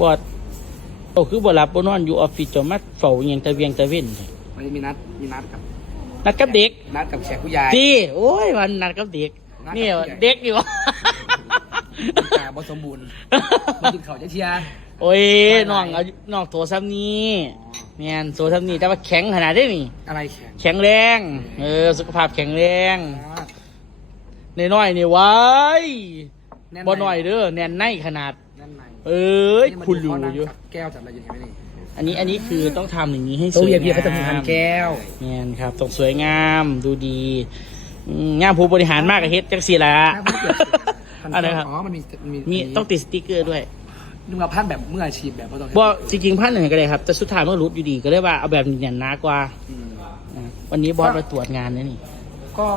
บอดโอ้คือบ่หลับบ่นอนอยู่ออฟฟิศจะมาเฝ้าอหยังตะเวียงตะเว้นวันนี้มีนัดมีนัดกับนัดกับเด็กนัดกับแขกผู้ใหญ่พี่โอ้ยวันนัดกับเด็กนัดกับนี่ผู้ใหญ่เด็กอยู่วะตาบสมบูรณ์มากินข้าวเชียร์โอ้ยไม่น้องไม่เอาน้องโตซ้ำนี้แม่นโตซ้ำนี้แต่ว่าแข็งขนาดนี้นี่อะไรแข็งแข็งแรงเออสุขภาพแข็งแรงน้อยๆนี่ไว้าย แน่นบ่น้อยเด้อแน่นในขนาดแน่นในเอ้ยนี่มันคุณดูรู้เขานั่งอยู่กับแก้วจัดอะไรอยู่เห็นไหมนี่อันนี้อันนี้คือต้องทำอย่างนี้ให้สตู้วยเย็นงามเขาจะมีพันแก้วแม่นครับต้องสวยงามดูดีอืมงามผู้บริหารมากกับเฮ็ดจังสี่ละพันอะไรครับอ๋อมันมีมีมีต้องติดสติ๊กเกอร์ด้วยนึกว่าพันแบบมืออาชีพแบบไม่ต้องบ่จริงๆพันหนึ่งก็ได้ครับ แต่สุดท้ายมันรุดอยู่ดีก็เลยว่าเอาแบบนี้เนี่ยหนากว่าอืมอะวันนี้บอสมาตรวจงานนะนี่ ก็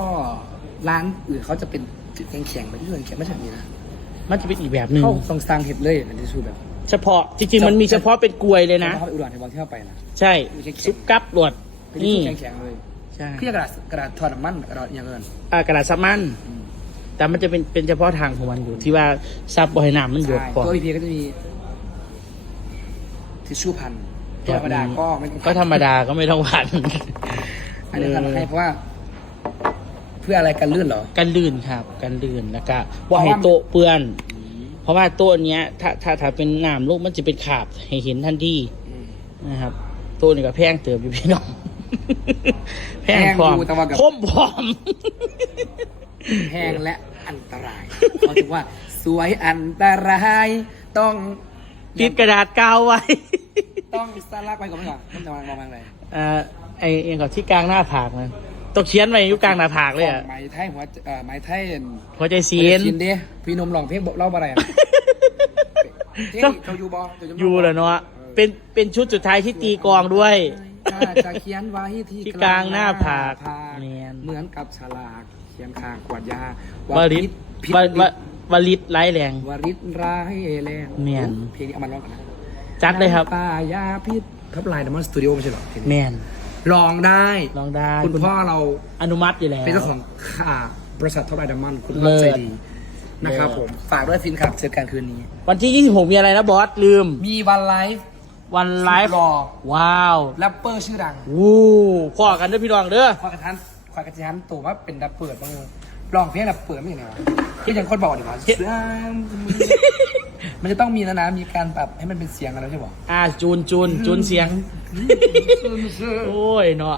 ร้านอื่นเขาจะเป็นจุดแข็งๆแบบที่เรื่องแข็งไม่ใช่แบบนี้นะ มันจะเป็นอีกแบบหนึ่งเขาต้องสร้างเห็ดเลยมันจะชูแบบ เฉพาะจริงๆมันมีเฉพาะเป็นกลวยเลยนะเขาไปอุดรในบางที่เข้าไปนะ ใช่ไม่ใช่แข็งซุปกับรวดเป็นนี่ที่แข็งๆเลยใช่คือกระดาษกระดาษทอดน้ำมันกระดาษอย่างเงินอ่ากระดาษซับมัน แต่มันจะเป็นเป็นเฉพาะทางของมันอยู่ที่ว่าซับบอยน้ำมันหยดใช่ก่อนตัวพีพีก็จะมีทิชชู่พันตัวธรรมดาก็ไม่ต้องก็ธรรมดาก็ไม่ต้องพันอันนี้ทำให้เพราะว่าเพื่ออะไรกันลื่นเหรอ กันลื่นครับ กันลื่นแล้วก็ว่าให้โต๊ะเปื้อน เพราะว่าโต๊ะเนี้ย ถ้าถ้าถ้าเป็นน้ำลูกมันจะเป็นขาบให้เห็นทันทีอืมนะครับ โต๊ะนี่ก็แพงเติมอยู่พี่น้อง แพงพร้อมแพงอยู่แต่ว่ากับคมพร้อมแพงและอันตรายเขาถือว่า สวยอันตรายต้องติดกระดาษกาวไว้ ต้องสลักไปก่อนไหมก่อนต้องจะวางวางอะไรเอ่อไอเองกับที่กลางหน้าผากมัน ต้องเขียนไว้อยู่กลางหน้าผากเลยอะไม้ไทยหัวเอ่อไม้ไทยหัวใจซีนชินเด้พี่นมลองเพลงบอกเล่าอะไรอะเพลงต้องเจ้ายูบอเจ้าอยู่แล้วเนาะเป็นเป็นชุดสุดท้ายที่ตีกลองด้วยถ้าจะเขียนไว้ที่ที่กลางหน้าผากผากเนียนเหมือนกับฉลากเขียนข้างขวดยาวลิตพิษวพิษววลิตไร้แรงวริตร้ายแรงเนียนเพลงนี้เอามาร้องกันนะจัดเลยครับน้ำตายาพิษทับลายดัมมอนสตูดิโอไม่ใช่เหรอเพลงแมนี้น ลองได้ ลองได้คุณพ่อเราอนุมัติอยู่แล้ว เป็นเจ้าของข่าบริษัททับลายดัมมอนคุณเลิพ่อศใจดีนะครับเลิศผม ฝากด้วยฟินครับเจอกันคืนนี้ วันที่ 26 มีอะไรนะบอส ลืม มีวันไลฟ์วันไลฟ์รอว้าวแรปเปอร์ชื่อดัง วู้พ่อกันเด้อพี่น้องเด้อควายกระทันควายกระทันตัวว่าเป็นแรปเปิดบ้าง ลองเพลงแรปเปิดไม่เห็นไงวะที่ยังคนบอกดีกว่ามันจะต้องมีนะนะมีการปรับให้มันเป็นเสียงอะไรใช่ไหมอ่าจูนจูนจูนเสียง โอ้ยเนาะ